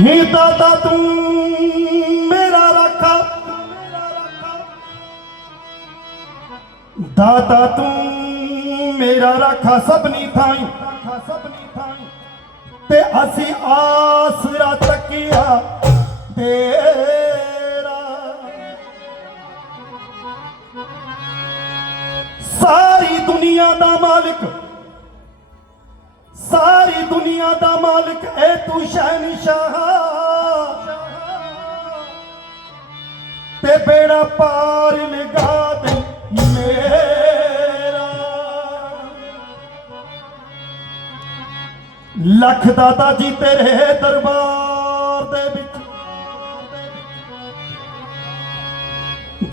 ਹੀ ਦਾਦਾ ਤੂੰ ਮੇਰਾ ਰੱਖਾ। ਦਾਤਾ ਤੂੰ ਮੇਰਾ ਰੱਖਾ ਸਭਨੀ ਥਾਈ। ਸਭਨੀ ਥਾਈ ਤੇ ਅਸੀਂ ਆਸਰਾ ਤੱਕਿਆ ਤੇਰਾ ਸਾਰੀ ਦੁਨੀਆ ਦਾ ਮਾਲਕ, ਸਾਰੀ ਦੁਨੀਆ ਦਾ ਮਾਲਕ ਐ ਤੂੰ ਸ਼ਹਿਨशाह ਤੇ ਬੇੜਾ ਪਾਰ ਲਗਾ ਦੇ ਮੇਰਾ। ਲੱਖ ਦਾਤਾ ਜੀ ਤੇਰੇ ਦਰਬਾਰ ਦੇ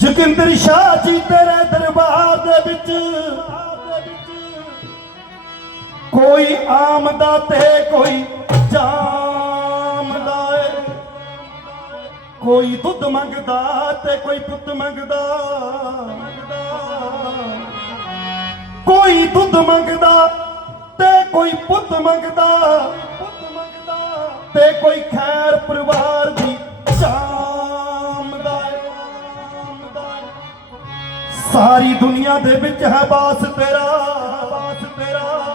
ਜੋਗਿੰਦਰ ਸ਼ਾਹ ਜੀ ਤੇਰੇ ਦਰਬਾਰ ਦੇ ਵਿੱਚ। ਕੋਈ ਆਮਦਾ ਤੇ ਕੋਈ ਜਾਮਦਾ ਏ। ਕੋਈ ਦੁੱਧ ਮੰਗਦਾ ਤੇ ਕੋਈ ਪੁੱਤ ਮੰਗਦਾ। ਕੋਈ ਦੁੱਧ ਮੰਗਦਾ ਤੇ ਕੋਈ ਪੁੱਤ ਮੰਗਦਾ ਪੁੱਤ ਮੰਗਦਾ। ਤੇ ਕੋਈ ਖੈਰ ਪਰਿਵਾਰ ਦੀ ਸਾਰੀ ਦੁਨੀਆ ਦੇ ਵਿੱਚ ਹੈ ਬਾਸ ਤੇਰਾ ਬਾਸ ਤੇਰਾ।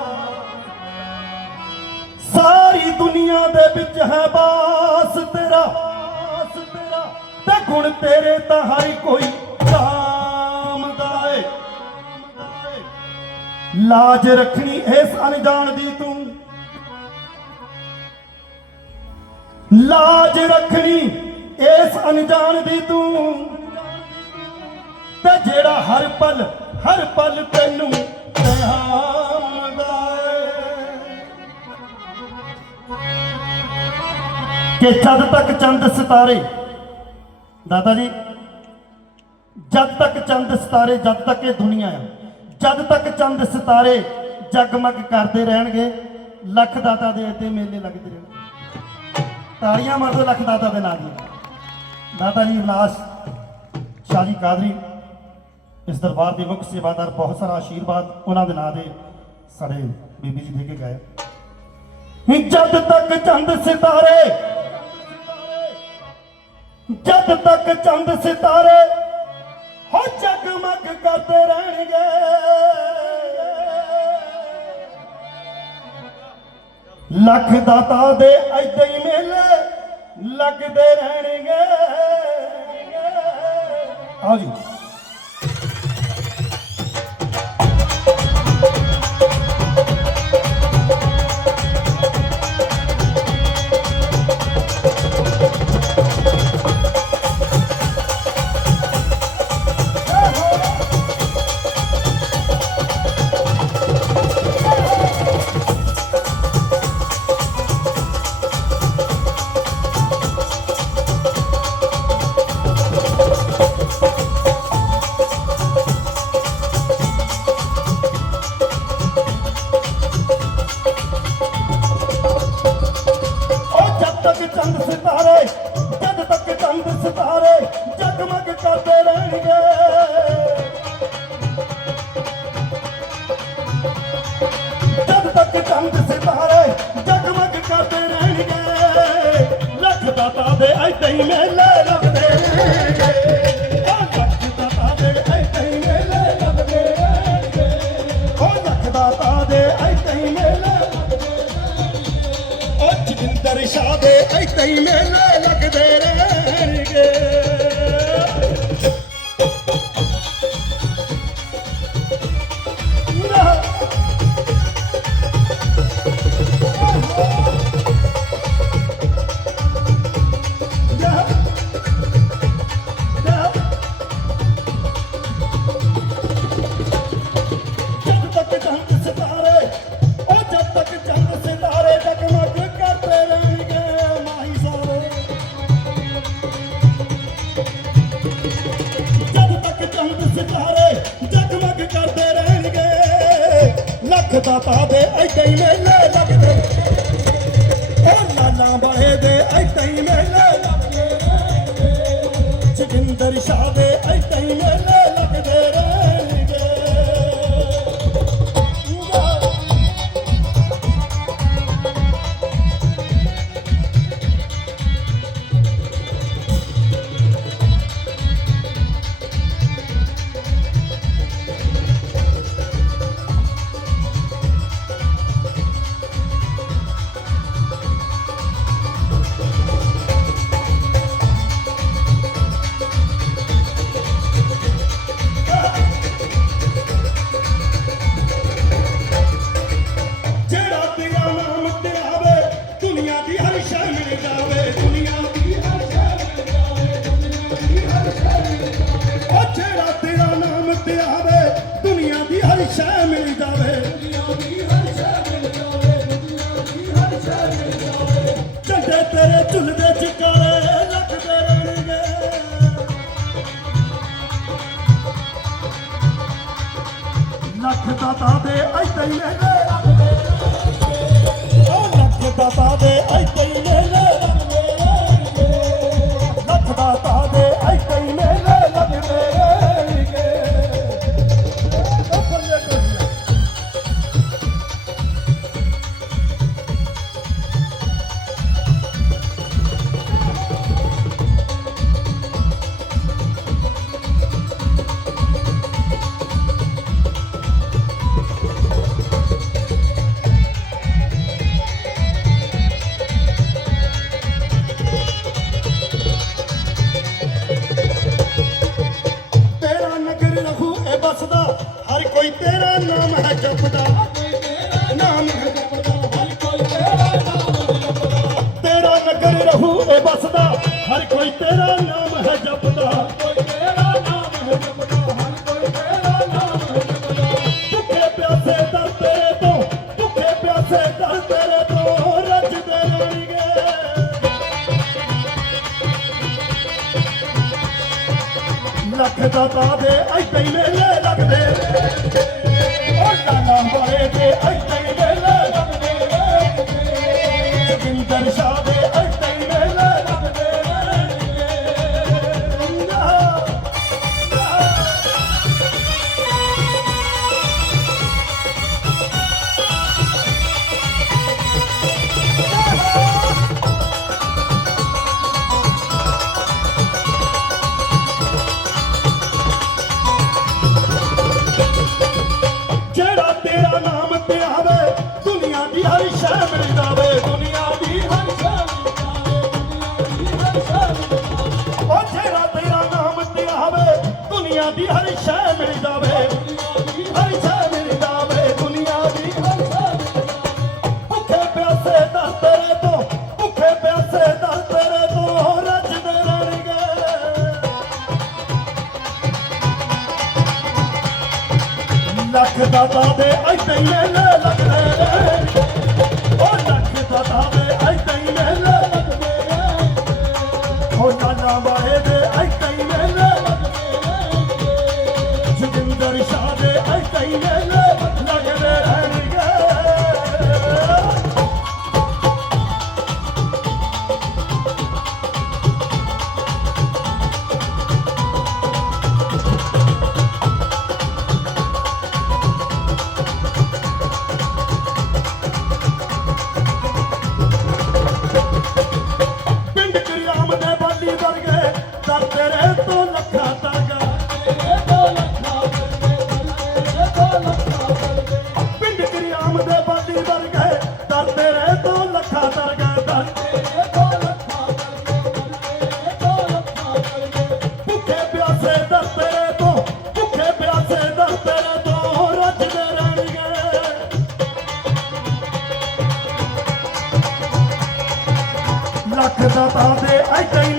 ਸਾਰੀ ਦੁਨੀਆ ਦੇ ਵਿੱਚ ਹੈ ਬਾਸ ਤੇਰਾ ਬਾਸ ਤੇਰਾ। ਤੇ ਗੁਣ ਤੇਰੇ ਤਾਂ ਹਰ ਕੋਈ ਕਾਮਦਾ ਏ। ਲਾਜ ਰੱਖਣੀ ਇਸ ਅਣਜਾਣ ਦੀ ਤੂੰ। ਲਾਜ ਰੱਖਣੀ ਇਸ ਅਣਜਾਣ ਦੀ ਤੂੰ। ਤੇ ਜਿਹੜਾ ਹਰ ਪਲ ਹਰ ਪਲ ਤੈਨੂੰ ਧਿਆਉਂਦਾ ਏ। ਕਿ ਜਦ ਤੱਕ ਚੰਦ ਸਿਤਾਰੇ, ਦਾਦਾ ਜੀ, ਜਦ ਤੱਕ ਚੰਦ ਸਿਤਾਰੇ, ਜਦ ਤੱਕ ਇਹ ਦੁਨੀਆ ਆ, ਜਦ ਤੱਕ ਚੰਦ ਸਿਤਾਰੇ ਜਗਮਗ ਕਰਦੇ ਰਹਿਣਗੇ, ਲੱਖ ਦਾਤਾ ਦੇ ਤੇ ਮੇਲੇ ਲੱਗਦੇ ਰਹਿਣਗੇ। ਤਾੜੀਆਂ ਮਾਰ ਦਿਓ ਲੱਖ ਦਾਤਾ ਦੇ ਨਾਂ ਦੀ ਦਾਤਾ ਜੀ ਵਿਲਾਸ ਸ਼ਾਹ ਜੀ ਕਾਦਰੀ ਇਸ ਦਰਬਾਰ ਦੇ ਮੁੱਖ ਸੇਵਾਦਾਰ ਬਹੁਤ ਸਾਰਾ ਆਸ਼ੀਰਵਾਦ ਉਹਨਾਂ ਦੇ ਨਾਂ ਦੇ ਸਾਡੇ ਬੀਬੀ ਜੀ ਦੇ ਕੇ ਗਏ। ਹੀ ਜਦ ਤੱਕ ਚੰਦ ਸਿਤਾਰੇ, ਜਦ ਤੱਕ ਚੰਦ ਸਿਤਾਰੇ ਹੋ ਜਗਮਗ ਕਰਦੇ ਰਹਿਣਗੇ। ਲੱਖ ਦਾਤਾ ਦੇ ਐਦਾਂ ਹੀ ਮੇਲੇ ਲੱਗਦੇ ਰਹਿਣਗੇ। ਆਓ ਜੀ। ਚੰਦ ਸਿਤਾਰੇ, ਜਦ ਤੱਕ ਚੰਦ ਸਿਤਾਰੇ ਜਗਮਗ ਕਰਦੇ ਰਹਿਣਗੇ। ਜਦ ਤੱਕ ਚੰਦ ਸਿਤਾਰੇ ਜਗਮਗ ਕਰਦੇ ਰਹਿਣਗੇ। ਲੱਖ ਦਾਤਾ ਦੇ ਐਦਾਂ ਹੀ ਮੇਲੇ। ਉਹ ਜਗਿੰਦਰ ਸ਼ਾਹ ਦੇ ਐਦਾਂ ਹੀ ਮੇਲੇ ਲੱਗਦੇ ਰਹਿਣਗੇ ਦਾਤਾ ਦੇ ਐਦਾਂ ਹੀ ਮੇਲੇ ਲੱਗਦੇ ਉਹ ਲਾਲਾਂ ਵਾਲੇ ਦੇ ਐਦਾਂ ਹੀ ਮੇਲੇ দর্শাবে ਲੱਖ ਦਾਤਾ ਦੇ ਐਤੇ ਮੇਲੇ ਲੱਗਦੇ ਨੇ। ਉਹ ਲੱਖ ਦਾਤਾ ਦੇ ਐਤੇ ਮੇਲੇ ਲੱਗਦੇ ਨੇ। ਉਹ ਨਾਨਾ ਵਾਲੇ ਦੇ ਐਤੇ ਮੇਲੇ I say.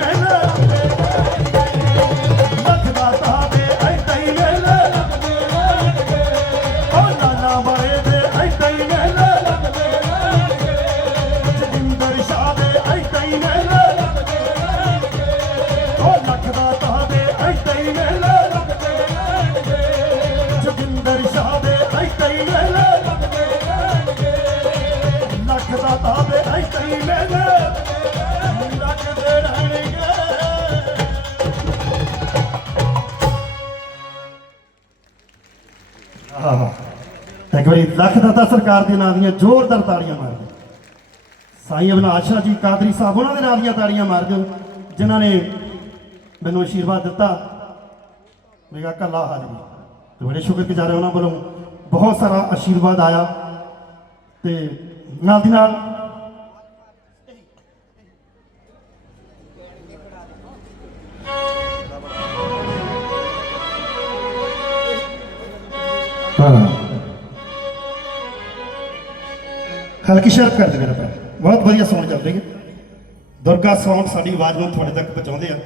ਲੱਖ ਦਾਤਾ ਸਰਕਾਰ ਦੇ ਨਾਂ ਦੀਆਂ ਜ਼ੋਰਦਾਰ ਤਾੜੀਆਂ ਮਾਰ ਦਿਓ ਸਾਈਂ ਅਬਨਾਸ਼ ਜੀ, ਕਾਦਰੀ ਸਾਹਿਬ, ਉਹਨਾਂ ਦੇ ਨਾਂ ਦੀਆਂ ਤਾੜੀਆਂ ਮਾਰ ਦਿਓ ਜਿਨ੍ਹਾਂ ਨੇ ਮੈਨੂੰ ਅਸ਼ੀਰਵਾਦ ਦਿੱਤਾ। ਮੇਰਾ ਕੱਲਾ ਹਾਲ ਹਾਜ਼ਰੀ ਤੇ ਬੜੇ ਸ਼ੁਕਰਗੁਜ਼ਾਰ ਉਹਨਾਂ ਵੱਲੋਂ ਬਹੁਤ ਸਾਰਾ ਅਸ਼ੀਰਵਾਦ ਆਇਆ। ਤੇ ਨਾਲ ਦੀ ਨਾਲ ਹਲਕੀ ਸ਼ਰਪ ਕਰ ਦੇ ਮੇਰਾ ਭਰਾ। ਬਹੁਤ ਵਧੀਆ ਸੌਂਗ ਚੱਲ ਰਹੀ ਹੈ। ਦੁਰਗਾ ਸੌਂਗ ਸਾਡੀ ਆਵਾਜ਼ ਨੂੰ ਤੁਹਾਡੇ ਤੱਕ ਪਹੁੰਚਾਉਂਦੇ ਆ।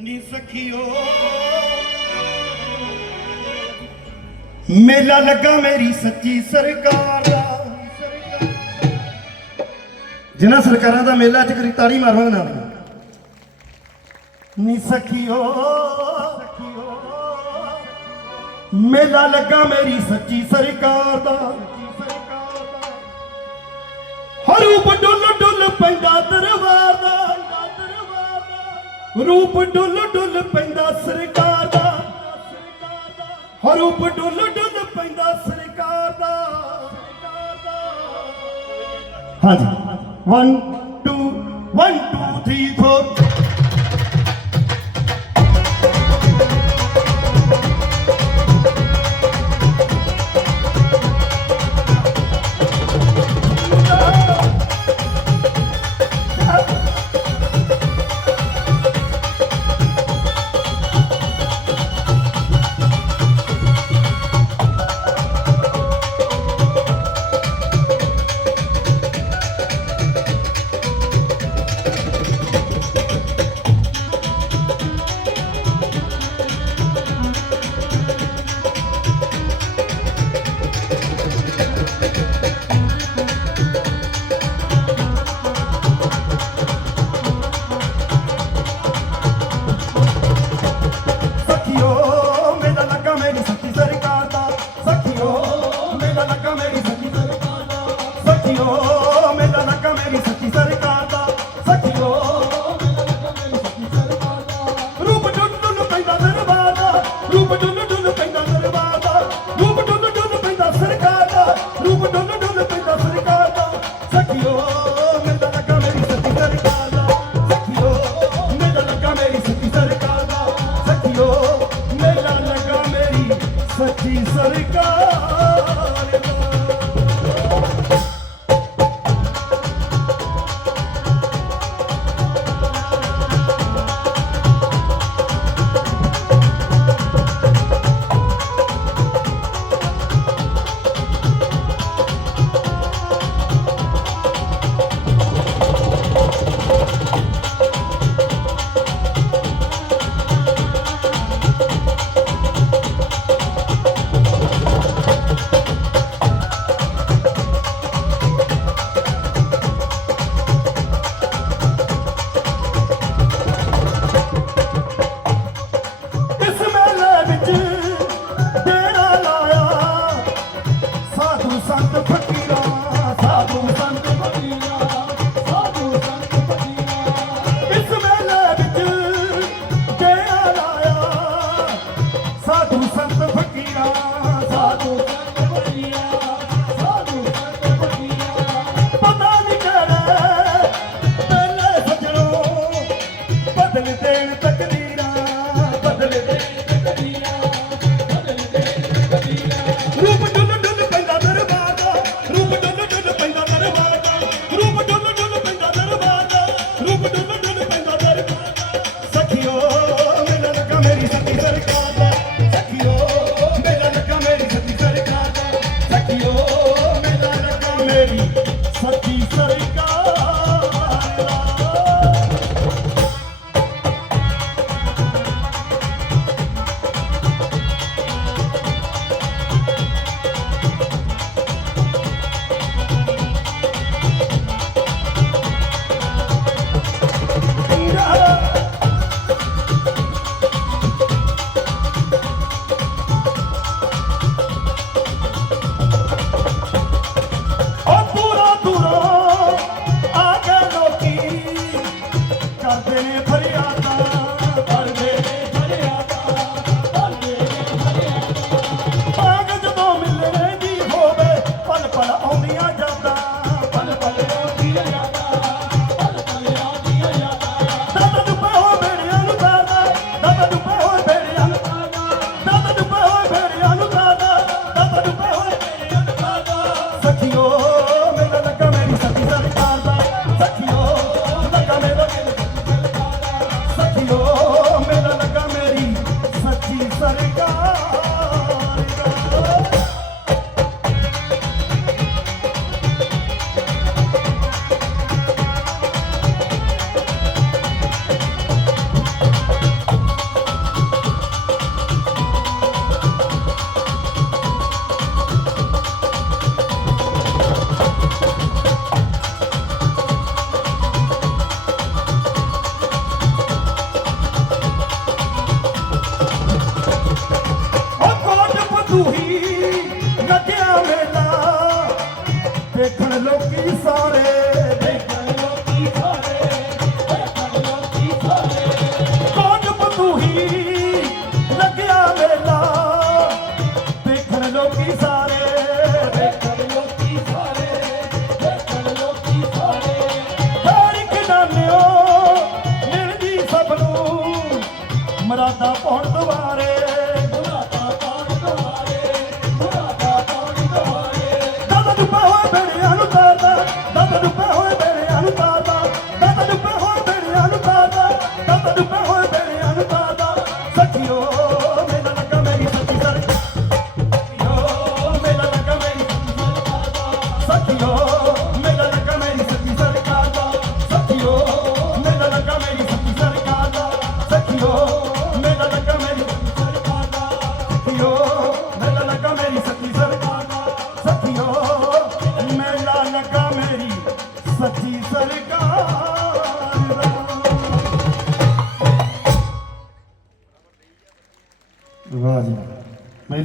ਨੀ ਸਖਿਓ, ਮੇਲਾ ਲੱਗਾ ਮੇਰੀ ਸੱਚੀ ਸਰਕਾਰ ਦਾ। ਜਿਨ੍ਹਾਂ ਸਰਕਾਰਾਂ ਦਾ ਮੇਲਾ ਚ ਕਰੀ ਤਾੜੀ ਮਾਰਵਾਂ ਨਾਲ ਨੀ ਸਖਿਓ, ਮੇਲਾ ਲੱਗਾ ਮੇਰੀ ਸੱਚੀ ਸਰਕਾਰ ਰੂਪ ਡੁੱਲ ਡੁੱਲ ਪੈਂਦਾ ਸਰਕਾਰ ਦਾ। ਹਰ ਰੂਪ ਡੁੱਲ ਡੁੱਲ ਪੈਂਦਾ ਸਰਕਾਰ ਦਾ। ਹਾਂਜੀ। 1 2 1 2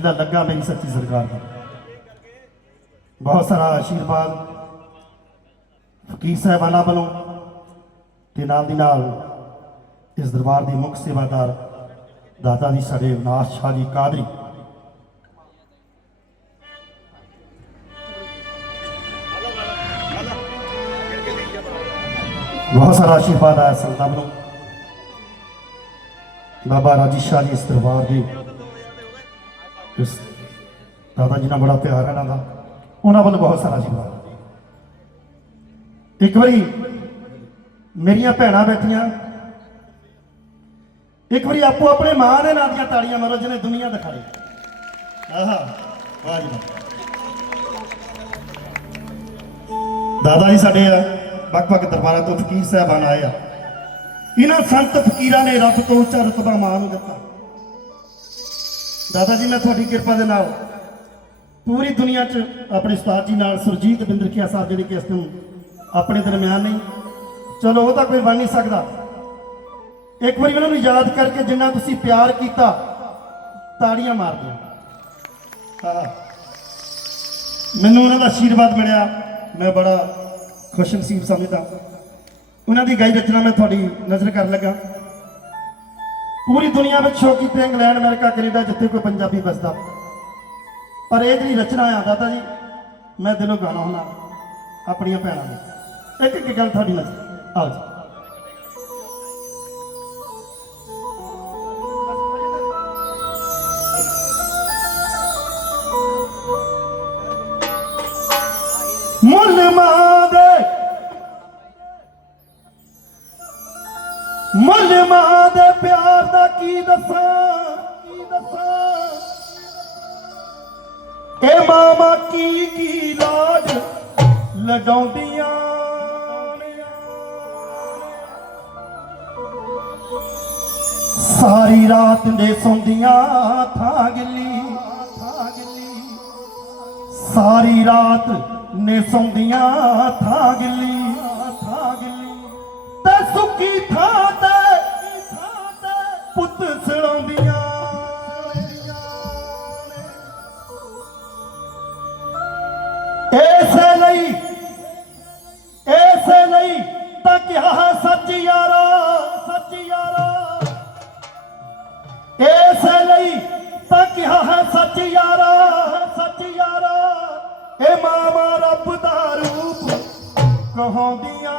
ਮੇਲਾ ਲੱਗਾ ਮੇਰੀ ਸੱਚੀ ਸਰਕਾਰ ਦਾ। ਬਹੁਤ ਸਾਰਾ ਆਸ਼ੀਰਵਾਦ ਫਕੀਰ ਸਾਹਿਬਾਨਾਂ ਵੱਲੋਂ ਤੇ ਨਾਲ ਦੀ ਨਾਲ ਇਸ ਦਰਬਾਰ ਦੇ ਮੁੱਖ ਸੇਵਾਦਾਰ ਦਾਤਾ ਜੀ ਸਾਡੇ ਨਾਥ ਸ਼ਾਹ ਜੀ ਕਾਦਰੀ। ਬਹੁਤ ਸਾਰਾ ਆਸ਼ੀਰਵਾਦ ਆਇਆ ਸੰਤਾਂ ਵੱਲੋਂ। ਬਾਬਾ ਰਾਜੀ ਸ਼ਾਹ ਜੀ ਇਸ ਦਰਬਾਰ ਦੇ ਦਾਦਾ ਜੀ ਨਾਲ ਬੜਾ ਪਿਆਰ ਹੈ ਇਹਨਾਂ ਦਾ, ਉਹਨਾਂ ਵੱਲ ਬਹੁਤ ਸਾਰਾ ਆਸ਼ੀਰਵਾਦ ਇੱਕ ਵਾਰੀ ਮੇਰੀਆਂ ਭੈਣਾਂ ਬੈਠੀਆਂ, ਇੱਕ ਵਾਰੀ ਆਪੋ ਆਪਣੇ ਮਾਂ ਦੇ ਨਾਂ ਦੀਆਂ ਤਾੜੀਆਂ ਮਾਰੋ ਜਿਹਨੇ ਦੁਨੀਆ ਦਿਖਾਈ ਆਹਾ, ਵਾਹ ਜੀ ਦਾਦਾ ਜੀ ਸਾਡੇ ਆ, ਵੱਖ-ਵੱਖ ਦਰਬਾਰਾਂ ਤੋਂ ਫਕੀਰ ਸਾਹਿਬਾਨ ਆਏ ਆ। ਇਹਨਾਂ ਸੰਤ ਫਕੀਰਾਂ ਨੇ ਰੱਬ ਤੋਂ ਉੱਚਾ ਰਤਬਾ ਮਾਂ ਨੂੰ ਦਿੱਤਾ। ਦਾਦਾ ਜੀ, ਮੈਂ ਤੁਹਾਡੀ ਕਿਰਪਾ ਦੇ ਨਾਲ ਪੂਰੀ ਦੁਨੀਆ 'ਚ ਆਪਣੇ ਉਸਤਾਦ ਜੀ ਨਾਲ ਸੁਰਜੀਤ ਬਿੰਦਰਖੀਆ ਸਾਹਿਬ ਜਿਹੜੇ ਕਿ ਇਸ ਨੂੰ ਆਪਣੇ ਦਰਮਿਆਨ ਨਹੀਂ ਚਲੋ, ਉਹ ਤਾਂ ਕੋਈ ਬਣ ਨਹੀਂ ਸਕਦਾ। ਇੱਕ ਵਾਰੀ ਉਹਨਾਂ ਨੂੰ ਯਾਦ ਕਰਕੇ ਜਿੰਨਾ ਤੁਸੀਂ ਪਿਆਰ ਕੀਤਾ, ਤਾੜੀਆਂ ਮਾਰ ਦਿਓ। ਮੈਨੂੰ ਉਹਨਾਂ ਦਾ ਆਸ਼ੀਰਵਾਦ ਮਿਲਿਆ। ਮੈਂ ਬੜਾ ਖੁਸ਼ ਨਸੀਬ ਸਮਝਦਾ। ਉਹਨਾਂ ਦੀ ਗਾਈ ਰਚਨਾ ਮੈਂ ਤੁਹਾਡੀ ਨਜ਼ਰ ਕਰਨ ਲੱਗਾ। ਪੂਰੀ ਦੁਨੀਆ ਵਿੱਚ ਸ਼ੋਅ ਕੀਤੇ ਇੰਗਲੈਂਡ, ਅਮਰੀਕਾ, ਕੈਨੇਡਾ ਜਿੱਥੇ ਕੋਈ ਪੰਜਾਬੀ ਵਸਦਾ। ਪਰ ਇਹ ਜਿਹੜੀ ਰਚਨਾ ਆ, ਦਾਦਾ ਜੀ, ਮੈਂ ਦਿਲੋਂ ਗਾਣਾ ਹੁੰਦਾ, ਆਪਣੀਆਂ ਭੈਣਾਂ ਨੂੰ। ਇੱਕ ਇੱਕ ਗੱਲ ਤੁਹਾਡੀ ਨਜ਼ਰ। ਆਓ ਜੀ। ਮੁੱਲ ਮਾਂ ਮੁੱਲ ਮਾਂ ਦੇ ਪਿਆਰ ਦਾ ਕੀ ਦੱਸਾਂ? ਕੀ ਦੱਸਾਂ? ਇਹ ਮਾਮਾ ਕੀ ਕੀ ਲਾਜ ਲਡਾਉਂਦੀਆਂ ਸਾਰੀ ਰਾਤ ਨੇ ਸੌਂਦੀਆਂ ਥਾਂ ਥਾਂ ਗਿੱਲੀ। ਸਾਰੀ ਰਾਤ ਨੇ ਸੌਂਦੀਆਂ ਥਾਂ ਗਿੱਲੀ। ਕਹਾਉਂਦੀਆਂ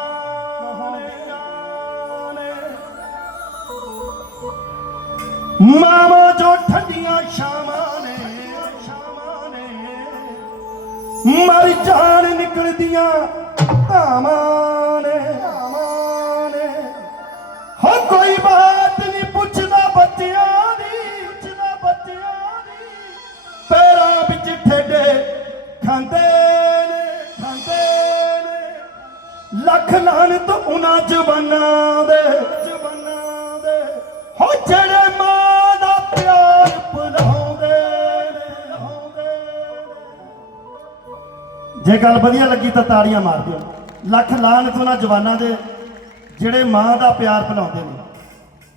ਨੇ। ਜੋ ਠੰਡੀਆਂ ਸ਼ਾਮਾਂ ਨੇ ਸ਼ਾਮਾਂ ਨੇ। ਮਰ ਜਾਣ ਨਿਕਲਦੀਆਂ ਧਾਮਾਂ ਨੇ ਧਾਮਾਂ ਨੇ। ਹੋ ਕੋਈ ਬਾਤ ਨਹੀਂ ਪੁੱਛਦਾ ਬੱਚਿਆਂ ਦੀ, ਪੁੱਛਦਾ ਬੱਚਿਆਂ ਦੀ। ਪੈਰਾਂ ਵਿੱਚ ਠੇਡੇ ਖਾਂਦੇ ਲੱਖ ਲਾਨਤ ਉਹਨਾਂ ਜਵਾਨਾਂ ਦੇ। ਹੋ ਜਿਹੜੇ ਮਾਂ ਦਾ ਪਿਆਰ ਭੁਲਾਉਂਦੇ ਜੇ ਗੱਲ ਵਧੀਆ ਲੱਗੀ ਤਾਂ ਤਾੜੀਆਂ ਮਾਰ ਦਿਓ। ਲੱਖ ਲਾਨਤ ਉਹਨਾਂ ਜਵਾਨਾਂ ਦੇ, ਜਿਹੜੇ ਮਾਂ ਦਾ ਪਿਆਰ ਭੁਲਾਉਂਦੇ ਨੇ।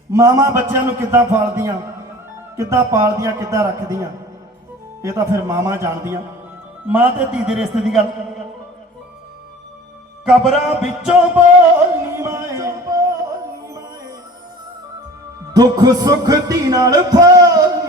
ਮਾਵਾਂ ਬੱਚਿਆਂ ਨੂੰ ਕਿੱਦਾਂ ਫਾਲਦੀਆਂ, ਕਿੱਦਾਂ ਪਾਲਦੀਆਂ, ਕਿੱਦਾਂ ਰੱਖਦੀਆਂ, ਇਹ ਤਾਂ ਫਿਰ ਮਾਵਾਂ ਜਾਣਦੀਆਂ। ਮਾਂ ਤੇ ਧੀ ਦੇ ਰਿਸ਼ਤੇ ਦੀ ਗੱਲ। ਕਬਰਾਂ ਵਿੱਚੋਂ ਬੋਲਨੀ ਵਾਏ ਦੁੱਖ ਸੁੱਖ ਦੀ ਨਾਲ ਫੋਲਨੀ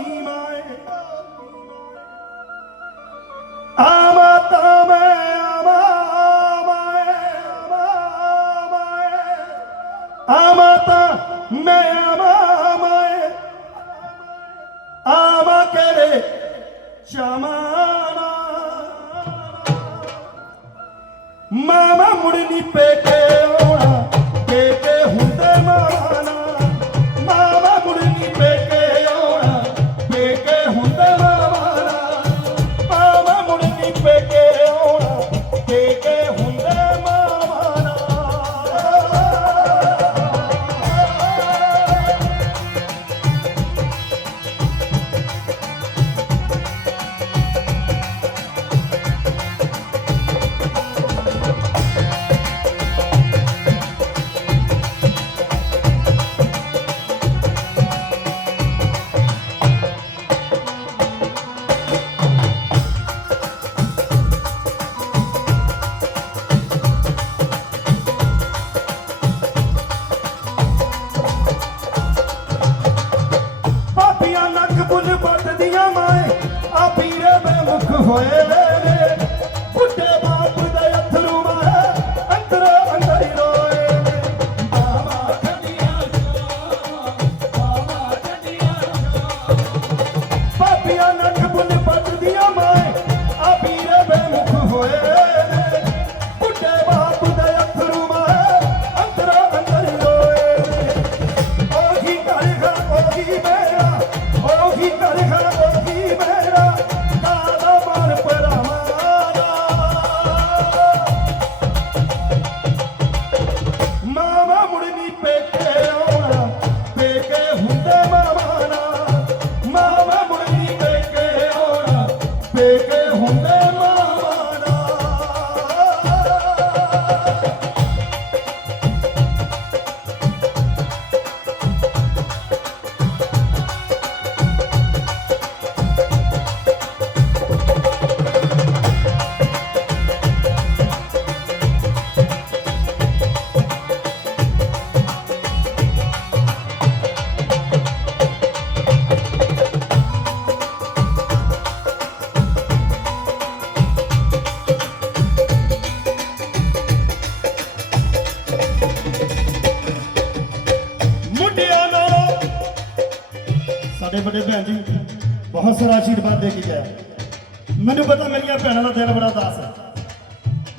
ਮੈਨੂੰ ਪਤਾ ਮੇਰੀਆਂ ਭੈਣਾਂ ਦਾ ਦਿਲ ਬੜਾ ਦਾਸ ਹੈ।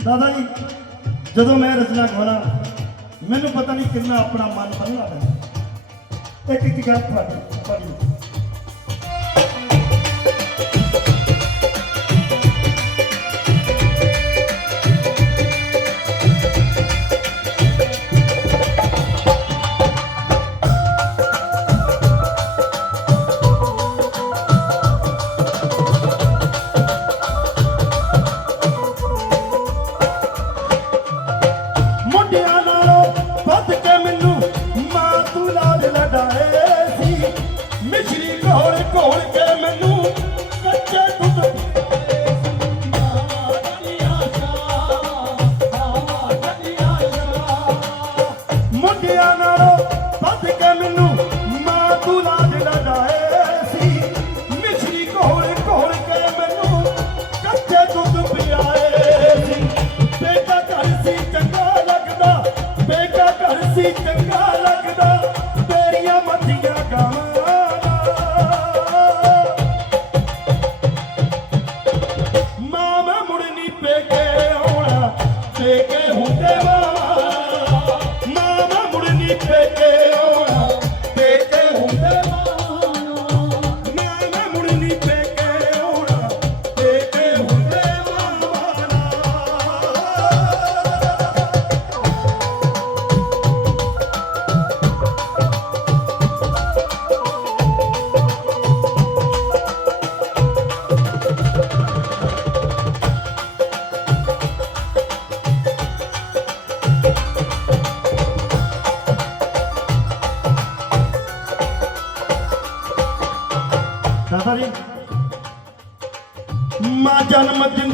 ਦਾਦਾ ਜੀ, ਜਦੋਂ ਮੈਂ ਰਚਨਾ ਖੋਲਾ ਮੈਨੂੰ ਪਤਾ ਨਹੀਂ ਕਿੰਨਾ ਆਪਣਾ ਮਨ ਬੰਨਣਾ ਪਿਆ ਇੱਕ ਇੱਕ ਗੱਲ ਤੁਹਾਡੀ ਤੁਹਾਡੀ। Think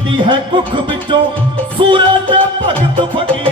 ਦਿੰਦੀ ਹੈ ਕੁੱਖ ਵਿੱਚੋਂ। ਸੂਰਜ ਦੇ ਭਗਤ ਫਕੀਰਾਂ